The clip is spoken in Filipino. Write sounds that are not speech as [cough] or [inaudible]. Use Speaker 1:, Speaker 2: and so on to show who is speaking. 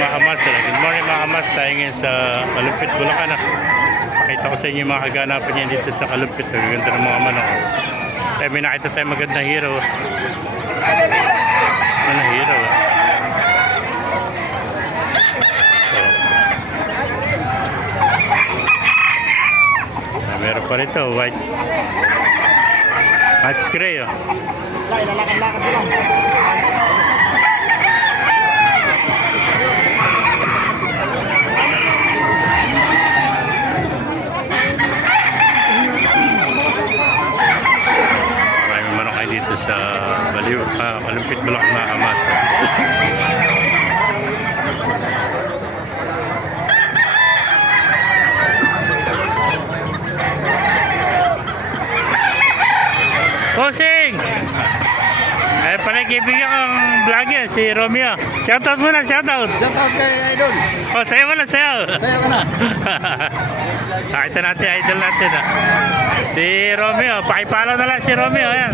Speaker 1: mga kamas. Good morning mga kamas. Tayo ngayon sa Kalumpit, Bulacan. ah. Pakita ko sa inyo yung mga kaganapan niya dito sa Kalumpit. Ang ganda ng mga manok. Tayo may nakita tayo magandang hero. Ano hero? ah. So. Ah, meron pa rito, white. Match gray, oh.
Speaker 2: Ko lang.
Speaker 1: Dito sa Baliw, ah, Kalumpit Bulak na Amas. Posing! Eh, pala kaibigan kong vlogger, si Romeo. Shoutout muna, shoutout!
Speaker 2: Shout out kay Idol.
Speaker 1: Oh, sayo na, sayo!
Speaker 2: Sa'yo ka na. [laughs]
Speaker 1: Nakita natin, idol natin. Ah. Si Romeo, pakipalo na lang si Romeo. Ayan.